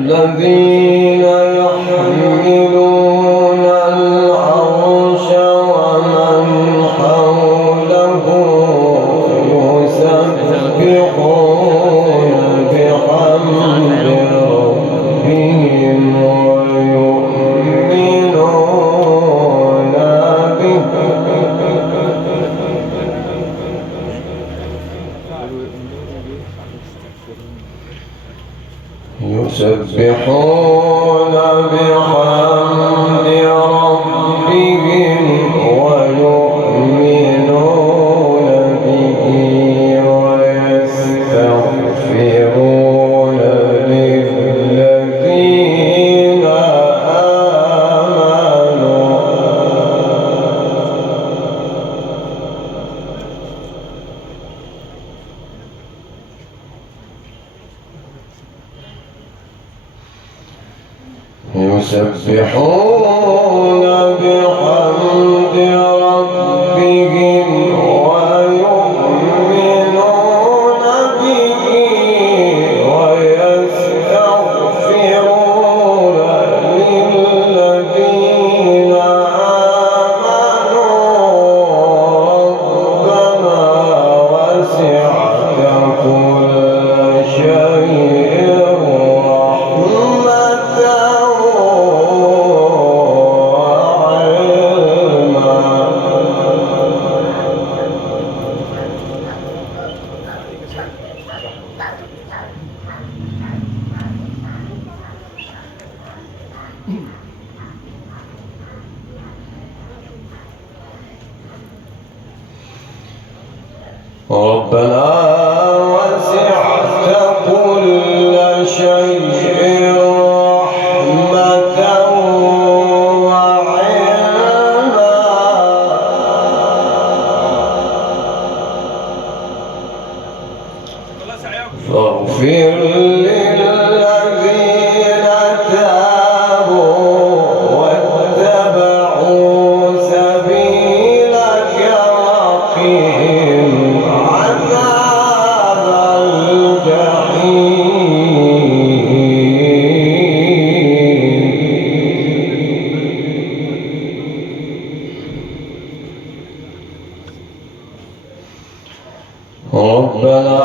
الذين يحملون العرش ومن حوله يسبحون بحمد ربهم ويؤمنون به يسبحون بحمد ربهم ويؤمنون به ويستغفرون للذين يسبحون بحمد ربهم ويؤمنون به ويستغفرون للذين آمنوا ربنا وسعت كل شيء ربنا وسعت كل شيء رحمة وعلما فاغفر للذين تابوا واتبعوا سبيلك وقهم عذاب الجحيم ربنا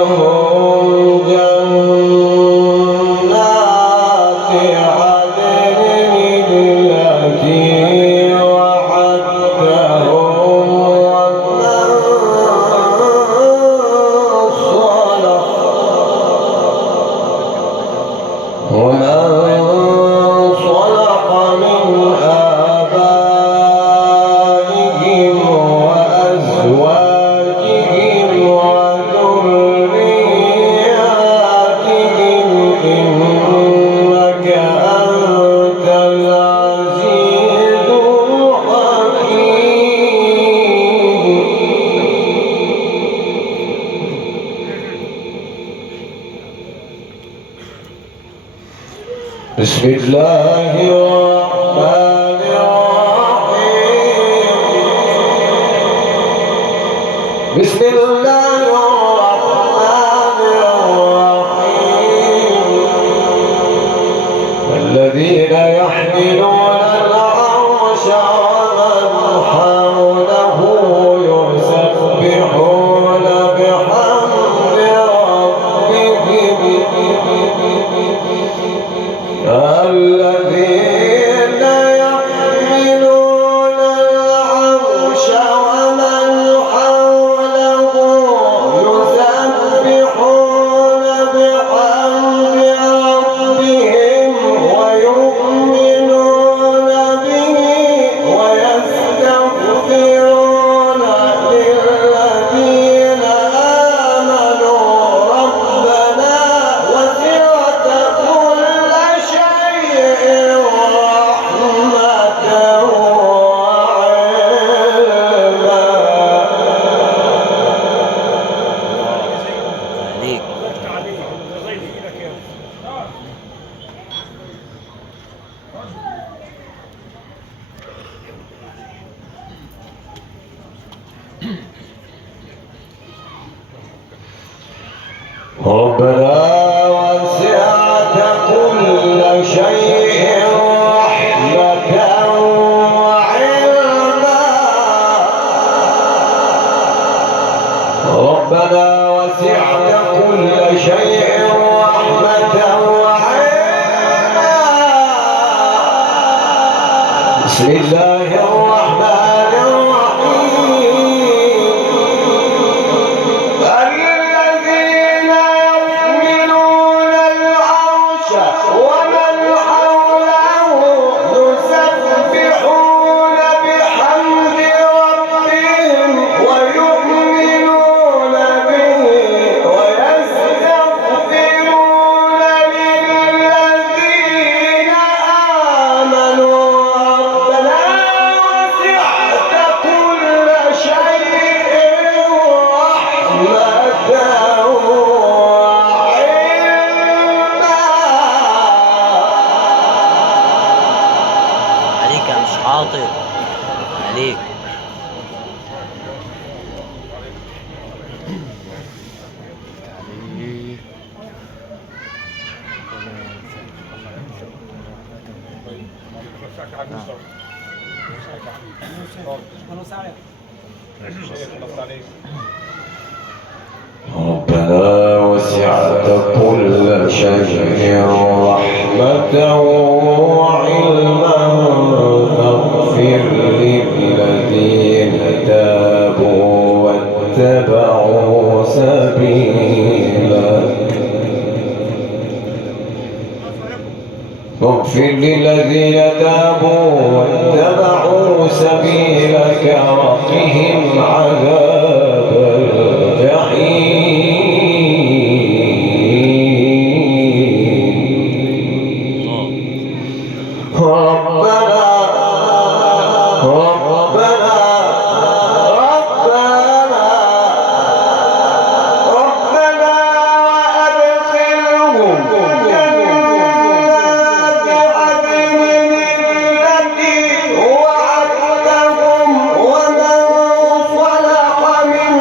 وأدخلهم جنات عدن التي وعدتهم ومن صلح من آبائهم وأزواجهم وذرياتهم إنك أنت العزيز الحكيم بسم الله الرحمن الرحيم بسم الله الرحمن الرحيم والذين يحملون العرش ومن حوله يسبحون بحمد ربهم الذين يحملون العرش ومن حوله يسبحون بحمد ربهم ويؤمنون ربنا وسعت كل شيء رحمة وعلما ربنا وسعت كل شيء رحمة وعلما بسم الله الرحمن الرحيم الذين يحملون العرش ومن حوله يسبحون بحمد ربهم ويؤمنون به ويستغفرون للذين آمنوا ربنا وسعت كل شيء رحمة عليك يا مش حاطط عليك. ربنا وسعت كل شيء رحمة وعلما فاغفر للذين تابوا واتبعوا سبيلك واغفر للذين تابوا واتبعوا سبيلك وقهم عذاب الجحيم ربنا وأدخلهم جنات عدن التي وعدتهم ومن صلح من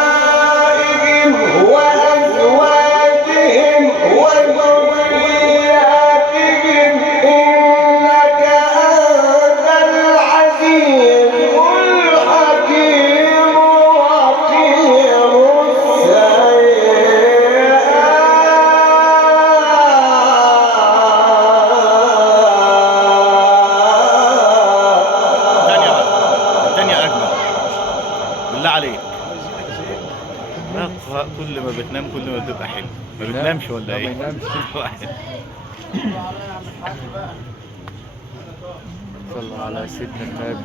آبائهم وأزواجهم وذرياتهم إنك أنت العزيز الحكيم وقهم الثانية أجمل بالله عليك. كل ما بتنام كل ما بتبقى حلو. ما بتنامش ولا ايه؟ ما بينامش. صلى على سيدنا النبي.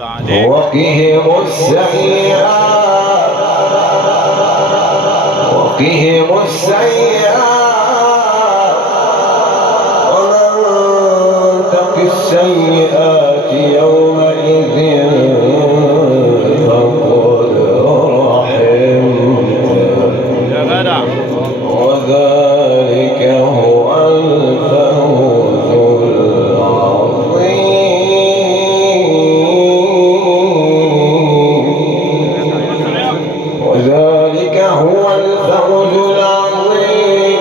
عليك. وقهم السيئات وقهم السيئات ومن تق السيئات يومئذ فقد رحمته يا جدع. وذلك هو الفوز العظيم وذلك هو الفوز العظيم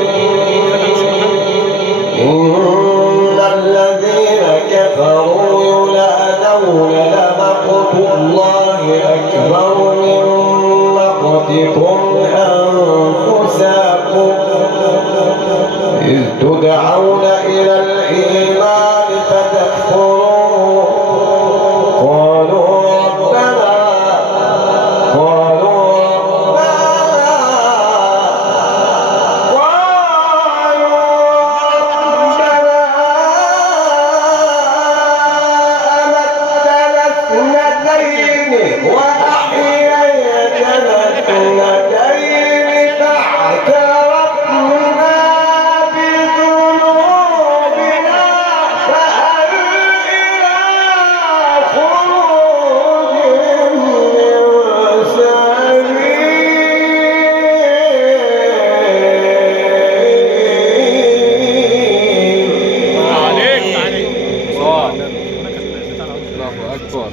إن الذين كفروا ينادون لمقت الله أكبر من مقتكم أنفسكم إذ تدعون إلى الإيمان فتكفرون قالوا ربنا أمتنا اثنتين وأحييتنا اثنتين فاعترفنا بذنوبنا فهل إلى خروج من سبيل عليك. الله أكبر.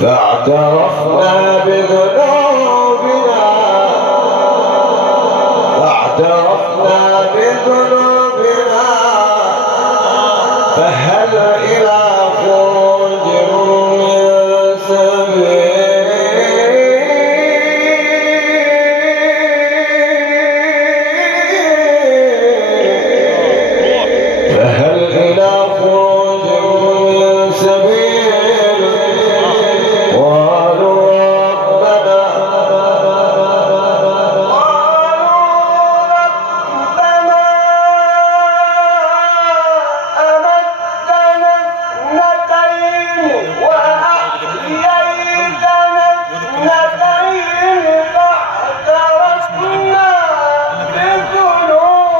فاعترفنا بذنوبنا فهل إلى خروج من سبيل قالوا ربنا أمتنا اثنتين وأحييتنا اثنتين فاعترفنا بذنوبنا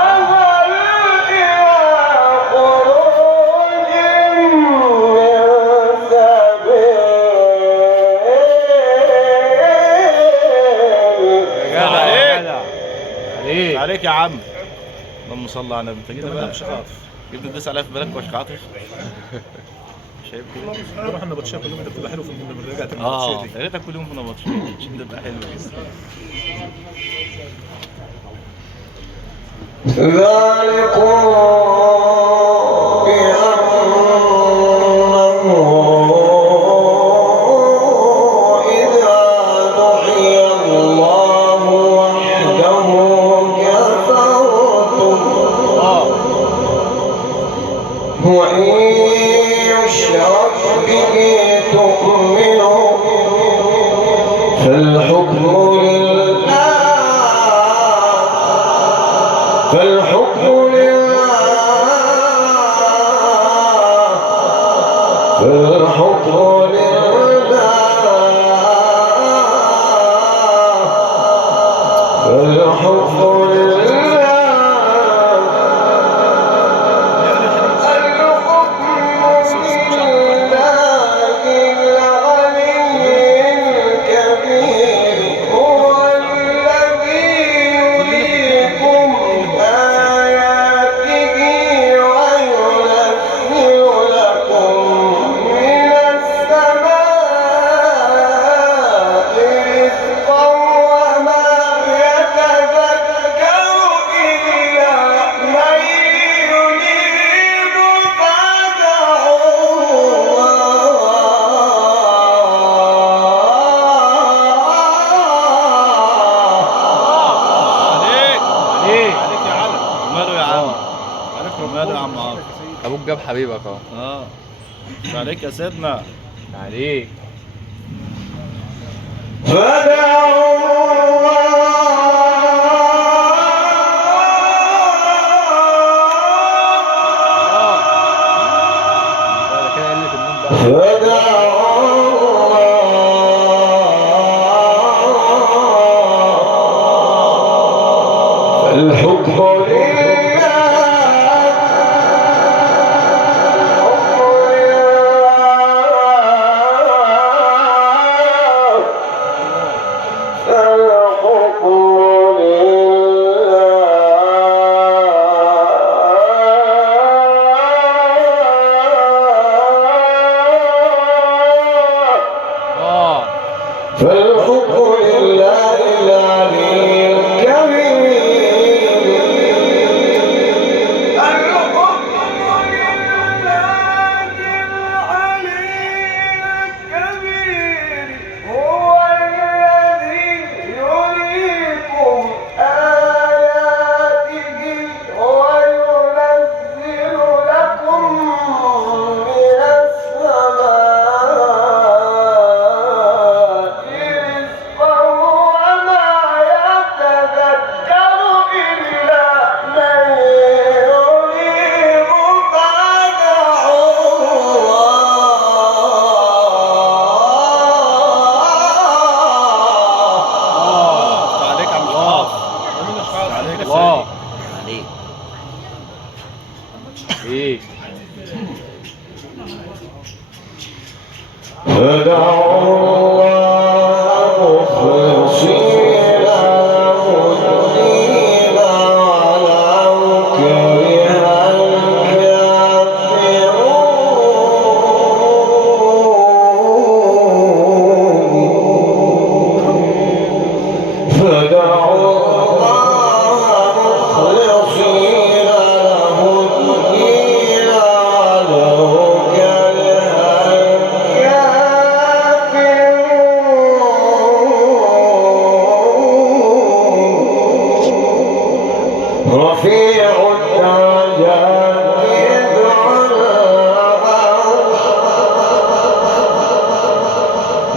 فهل إلى خروج من سبيل. عليك يا عم. اللهم صل على النبي. انت كده بقى مش عاطف. جبت الدس عليها في بالك مش عاطف. شايف كده؟ نروح النبطشيه كل يوم، انت بتبقى حلو في رجعت اه النبطشيه دي. يا ريتك كل يوم في نبطشيه عشان تبقى حلو كده. ذلكم بأنه إذا دعي الله وحده كفرتم وإن يشرك به تؤمنوا فالحكم ابوك جاب حبيبك اهو. اه عليك يا سيدنا. عليك. فادعوا الله مخلصين له الدين ولو كره الكافرون فادعوا الله مخلصين له الدين ولو رفيع الدرجات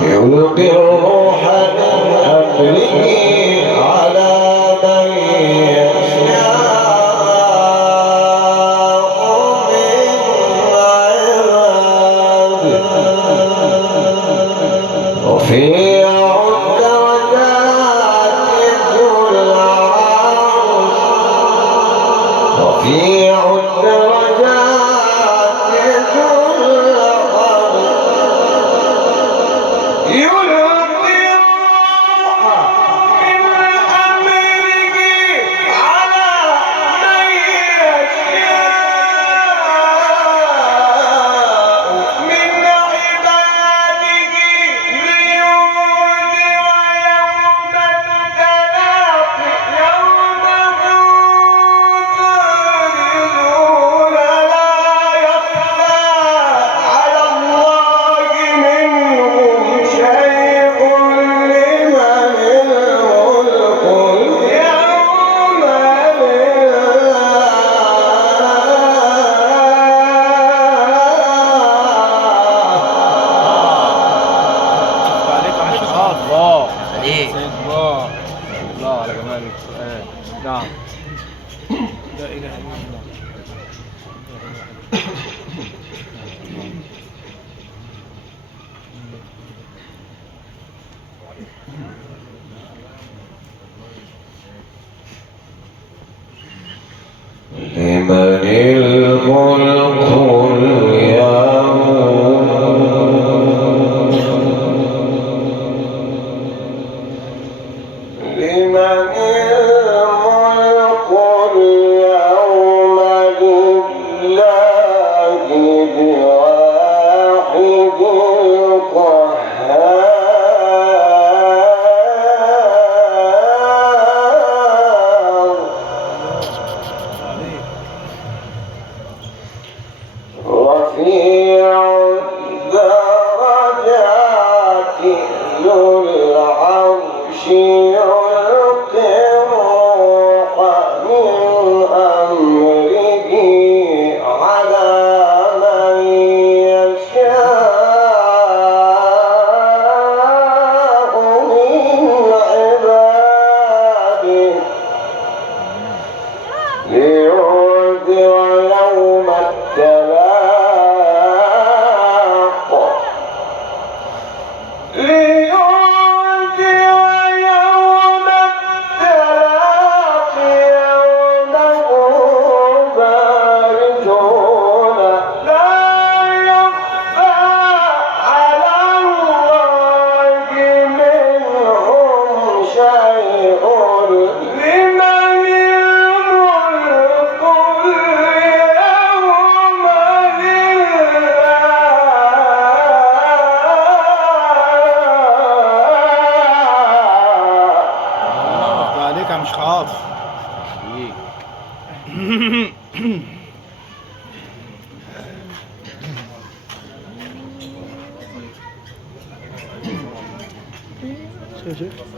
يلقي الروح من أمره على من يشاء من عباده رفيع رفيع الدرجات كل خلق يلقي الروح من أمره على من يشاء من عباده لينذر يوم التلاق يوم الله عليك. الله الله على جمال القرآن. نعم. لا اله الا الله. لمن الملك اليوم لمن الملك اليوم لله الواحد القهار رفيع الدرجات ذو العرش يلقي الروح من أمره على من يشاء من عباده لينذر يوم التلاق لينذر يوم التلاق يوم هم بارزون لا يخفى على الله منهم شيء لمن الملك اليوم لله عليك يا مش خاطر.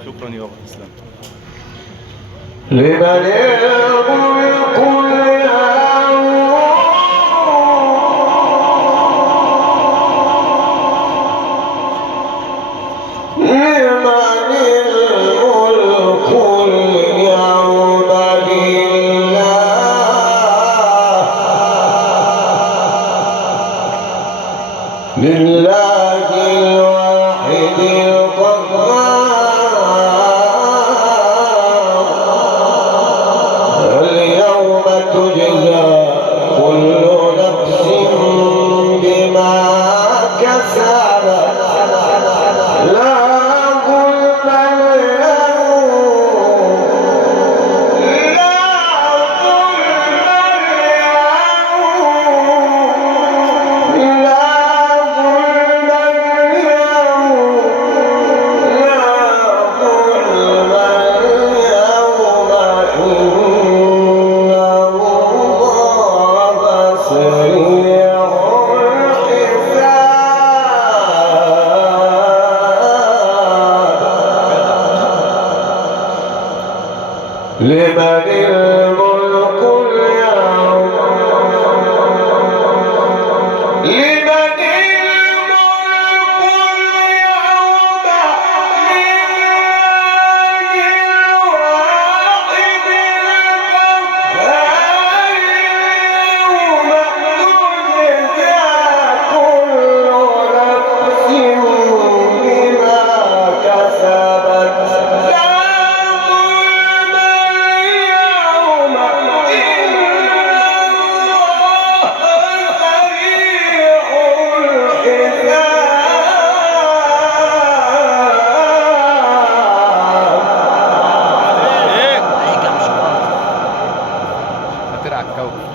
شكرا يابا تسلم. لمن الملك اليوم لله الواحد القهار اليوم تجزى كل نفس بما كسبت لا ظلم اليوم لا ظلم اليوم لا ظلم اليوم لا ظلم اليوم إن الله سريع الحساب لمن الملك اليوم لمن الملك اليوم هترعى الكوكب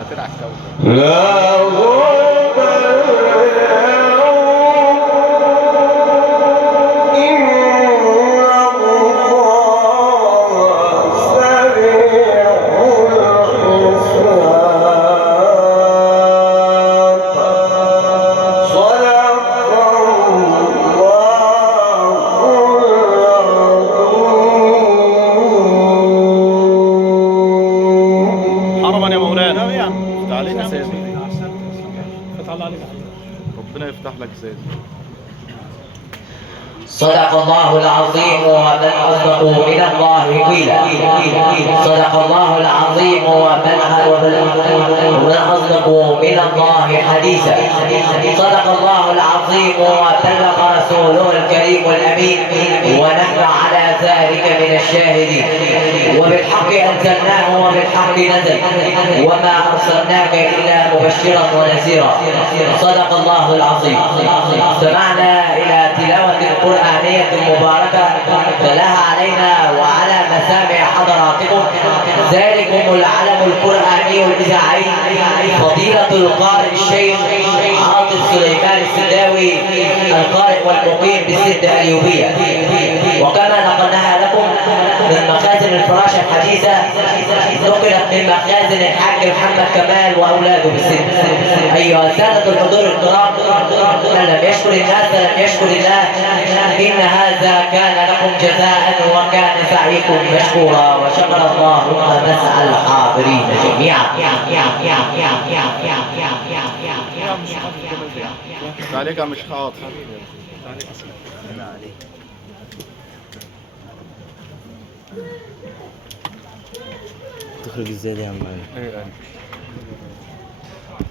هترعى الكوكب لا ظلم اليوم إن الله سريع الحساب صدق الله حرما يا مولانا افتح علينا يا سيدي فتح الله عليك. ربنا يفتح لك سيدي صدق الله العظيم ومن أصدق من الله قيلا. صدق الله العظيم ومن أصدق من الله حديثا. صدق الله العظيم وبلغ رسوله الكريم الأمين ونحن على ذلك من الشاهدين. وبالحق أنزلناه وبالحق نزل وما أرسلناك إلا مبشرا ونذيرا. صدق الله العظيم. سمعنا إلى تلاوة قرآنية مباركة تلاها علينا وعلى مسامع حضراتكم ذلكم العلم القرآني الإذاعي فضيلة القارئ الشيخ عاطف سليمان السداوي القارئ والمقيم بالسدة الأيوبية. وكما نقلناها لكم من مخازن الفراشة الحديثة نقلت من مخازن الحاج محمد كمال وأولاده بالسدة. أيها السادة الحضور الكرام، من لم يشكر الناس لم يشكر الله. إن هذا كان لكم جزاء وكان سعيكم مشكورا وشكر الله مسعى الحاضرين جميعا. افتح عليك يا مش خاطر تخرج ازاي دي يا عم؟ ايه